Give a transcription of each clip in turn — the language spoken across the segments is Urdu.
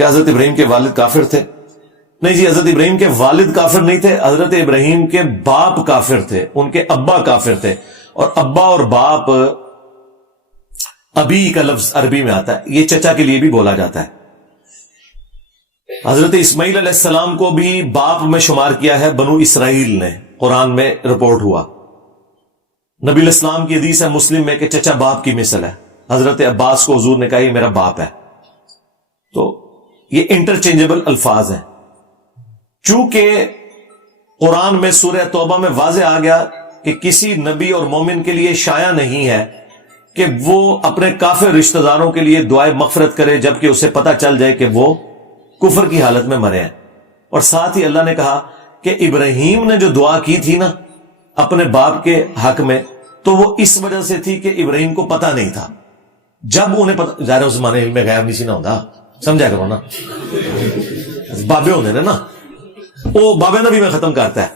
کہ حضرت ابراہیم کے والد کافر تھے؟ نہیں جی، حضرت ابراہیم کے والد کافر نہیں تھے، حضرت ابراہیم کے باپ کافر تھے، ان کے ابا کافر تھے. اور ابا اور باپ، ابی کا لفظ عربی میں آتا ہے، یہ چچا کے لیے بھی بولا جاتا ہے. حضرت اسماعیل علیہ السلام کو بھی باپ میں شمار کیا ہے بنو اسرائیل نے، قرآن میں رپورٹ ہوا. نبی علیہ السلام کی حدیث ہے مسلم میں کہ چچا باپ کی مثل ہے. حضرت عباس کو حضور نے کہا یہ میرا باپ ہے. تو یہ انٹرچینجبل الفاظ ہیں. چونکہ قرآن میں سورہ توبہ میں واضح آ گیا کہ کسی نبی اور مومن کے لیے شایع نہیں ہے کہ وہ اپنے کافر رشتہ داروں کے لیے دعائے مغفرت کرے جبکہ اسے پتہ چل جائے کہ وہ کفر کی حالت میں مرے ہیں. اور ساتھ ہی اللہ نے کہا کہ ابراہیم نے جو دعا کی تھی نا اپنے باپ کے حق میں، تو وہ اس وجہ سے تھی کہ ابراہیم کو پتہ نہیں تھا. جب انہیں پتہ، ظاہر اس زمانے علم غیب نہیں سی نہ ہوتا، سمجھا کرو نا، بابے ہوندے نے نا، وہ بابے نہ بھی میں ختم کرتا ہے.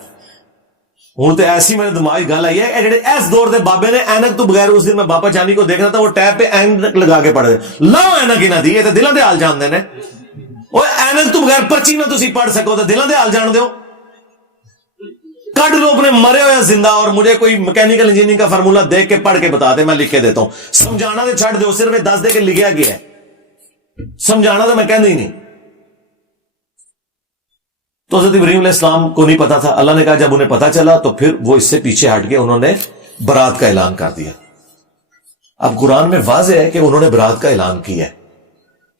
ہوں تو ایسی میرے دماغ گل آئی ہے، جڑے اس دور دے بابے نے اینک تو بغیر، اس دن میں بابا جانی کو دیکھنا تھا، وہ ٹیب پہ اینک لگا کے پڑھ دے. لاؤ اینک ہی نہ دی، یہ تو دلوں دے حال جانتے نے. وہ اینک تو بغیر پرچی نہ تسی پڑھ سکو تو دلوں دے حال جان دیو. کڈ لو اپنے مرے ہوئے زندہ، اور مجھے کوئی میکینیکل انجینئرنگ کا فارمولا دیکھ کے پڑھ کے بتا دے، میں لکھ کے دیتا ہوں. سمجھانا تو چھڑ دو، صرف دس دے کے لکھیا گیا ہے، سمجھانا تو میں کہہ ہی نہیں. تو حضرت ابراہیم علیہ السلام کو نہیں پتا تھا. اللہ نے کہا جب انہیں پتا چلا تو پھر وہ اس سے پیچھے ہٹ کے انہوں نے برات کا اعلان کر دیا. اب قرآن میں واضح ہے کہ انہوں نے برات کا اعلان کیا ہے،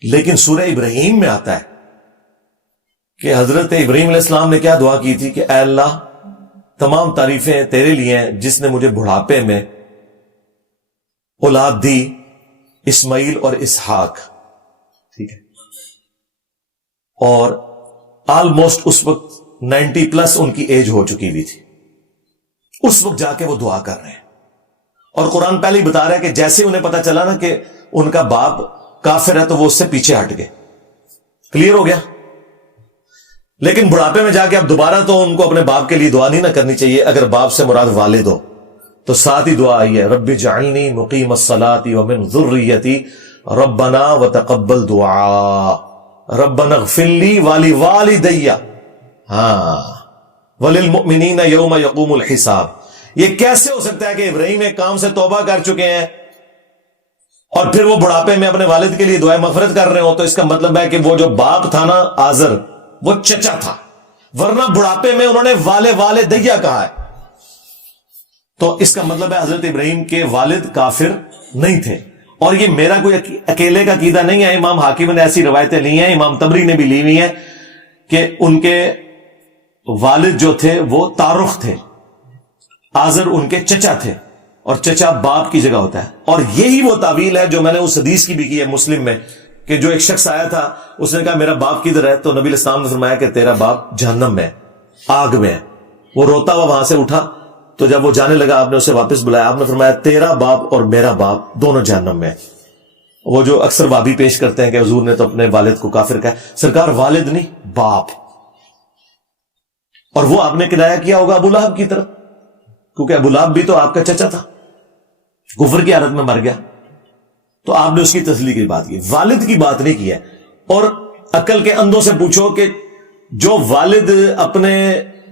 لیکن سورہ ابراہیم میں آتا ہے کہ حضرت ابراہیم علیہ السلام نے کیا دعا کی تھی کہ اے اللہ تمام تعریفیں تیرے لیے ہیں جس نے مجھے بڑھاپے میں اولاد دی، اسماعیل اور اسحاق. ٹھیک ہے، اور آلموسٹ اس وقت 90 پلس ان کی ایج ہو چکی ہوئی تھی. اس وقت جا کے وہ دعا کر رہے ہیں، اور قرآن پہلے ہی بتا رہا ہے کہ جیسے انہیں پتا چلا نا کہ ان کا باپ کافر ہے تو وہ اس سے پیچھے ہٹ گئے. کلیئر ہو گیا؟ لیکن بڑھاپے میں جا کے اب دوبارہ تو ان کو اپنے باپ کے لیے دعا نہیں نہ کرنی چاہیے. اگر باپ سے مراد والد ہو تو ساتھ ہی دعا آئی ہے، رب اجعلنی مقیم الصلاۃ ومن ذریتی ربنا وتقبل دعاء ربنا اغفر لی ولوالدی وللمؤمنین یوم یقوم الحساب. یہ کیسے ہو سکتا ہے کہ ابراہیم ایک کام سے توبہ کر چکے ہیں اور پھر وہ بڑھاپے میں اپنے والد کے لیے دعائیں مغفرت کر رہے ہو؟ تو اس کا مطلب ہے کہ وہ جو باپ تھا نا آزر، وہ چچا تھا، ورنہ بڑھاپے میں انہوں نے والدیہ کہا ہے. تو اس کا مطلب ہے حضرت ابراہیم کے والد کافر نہیں تھے. اور یہ میرا کوئی اکیلے کا عقیدہ نہیں ہے، امام حاکم نے ایسی روایتیں لی ہیں، امام طبری نے بھی لی ہوئی ہیں کہ ان کے والد جو تھے وہ تارخ تھے، آزر ان کے چچا تھے، اور چچا باپ کی جگہ ہوتا ہے. اور یہی وہ تعویل ہے جو میں نے اس حدیث کی بھی کی ہے مسلم میں، کہ جو ایک شخص آیا تھا، اس نے کہا میرا باپ کدھر ہے؟ تو نبی علیہ السلام نے فرمایا کہ تیرا باپ جہنم میں، آگ میں ہے. وہ روتا ہوا وہاں سے اٹھا، تو جب وہ جانے لگا آپ نے اسے واپس بلایا، آپ نے فرمایا تیرا باپ اور میرا باپ دونوں جہنم میں. وہ جو اکثر بابی پیش کرتے ہیں کہ حضور نے تو اپنے والد کو کافر کہا، سرکار والد نہیں باپ. اور وہ آپ نے کنایا کیا ہوگا ابو لہب کی طرف، کیونکہ ابو لہب بھی تو آپ کا چچا تھا، کفر کی حالت میں مر گیا. تو آپ نے اس کی تسلی کی بات کی، والد کی بات نہیں کی ہے. اور عقل کے اندھوں سے پوچھو کہ جو والد اپنے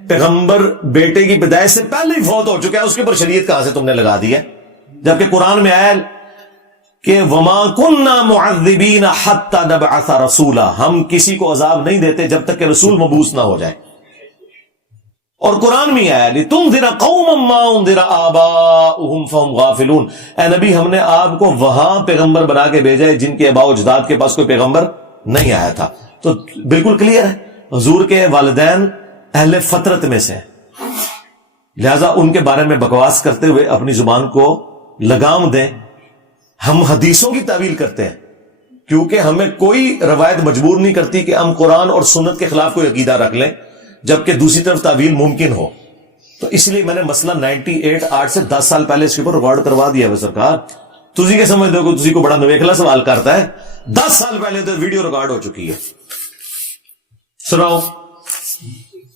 پیغمبر بیٹے کی پیدائش سے پہلے ہی فوت ہو چکا ہے، اس کے اوپر شریعت کہاں سے تم نے لگا دی ہے؟ جبکہ قرآن میں آیا کہ وَمَا كُنَّا مُعَذِّبِينَ حَتَّى نَبْعَثَ رَسُولًا، ہم کسی کو عذاب نہیں دیتے جب تک کہ رسول مبعوث نہ ہو جائے. اور قرآن میں آیا لِتُنذِرَ قَوْمًا مَّا أُنذِرَ آبَاؤُهُمْ فَهُمْ غَافِلُونَ، اے نبی ہم نے آپ کو وہاں پیغمبر بنا کے بھیجا ہے جن کے آباء و اجداد کے پاس کوئی پیغمبر نہیں آیا تھا. تو بالکل کلیئر ہے، حضور کے والدین اہل فطرت میں سے، لہذا ان کے بارے میں بکواس کرتے ہوئے اپنی زبان کو لگام دیں. ہم حدیثوں کی تعویل کرتے ہیں کیونکہ ہمیں کوئی روایت مجبور نہیں کرتی کہ ہم قرآن اور سنت کے خلاف کوئی عقیدہ رکھ لیں، جبکہ دوسری طرف تعویل ممکن ہو. تو اس لیے میں نے مسئلہ 98 8 سے 10 سال پہلے اس کے اوپر ریکارڈ کروا دیا ہے. سرکار تسی کے سمجھ دو کہ تسی کو بڑا نویکھلا سوال کرتا ہے، 10 سال پہلے تو ویڈیو ریکارڈ ہو چکی ہے. سناؤ.